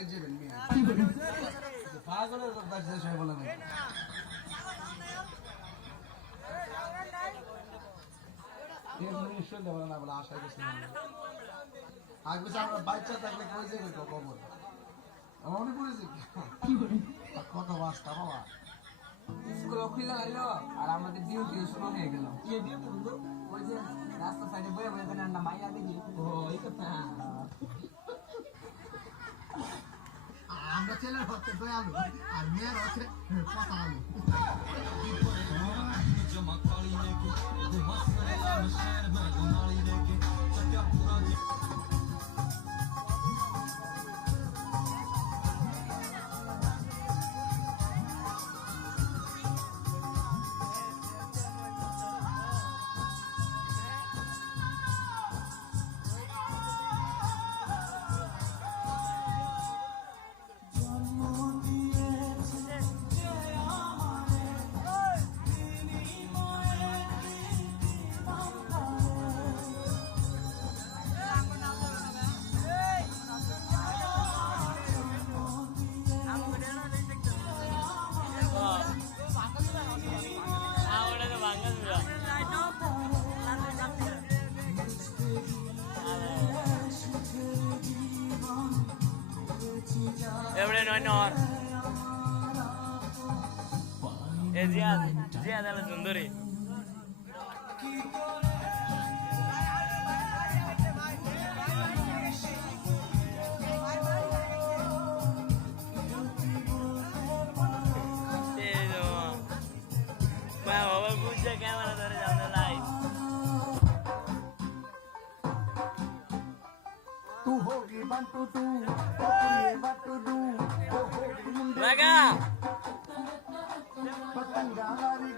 direct যাবেন মিয়া পাগলের বাচ্চা সবাই বলে না নিশ্চয় দেবো না বলে আশা করছি আগে আমরা বাচ্চা থাকলে কই যাবে খবর আমার মনে পড়েছে কত বাস্তা বাবা স্কুল খুলে গেল আর আমাদের ডিউটি শুরু হয়ে গেল কি ডিউটি বন্ধু ওই যে রাস্তা সাইডে বয়ে বয়ে কেন না মাইয়া দেখি ও এই কথা আমরা ছেলের হতে দয়ালু আর মেয়ের হচ্ছে কথা আলু জমা কালি লেগে দুহাসরে শহর में गुनाली लेके चक्का पूरा Every night or Ziad ala sundari मैं बाबा कुछ कैमरा धरे जाने लाइव तू होगी बंटू तू ये बंटू तू लगा पतंगा वाली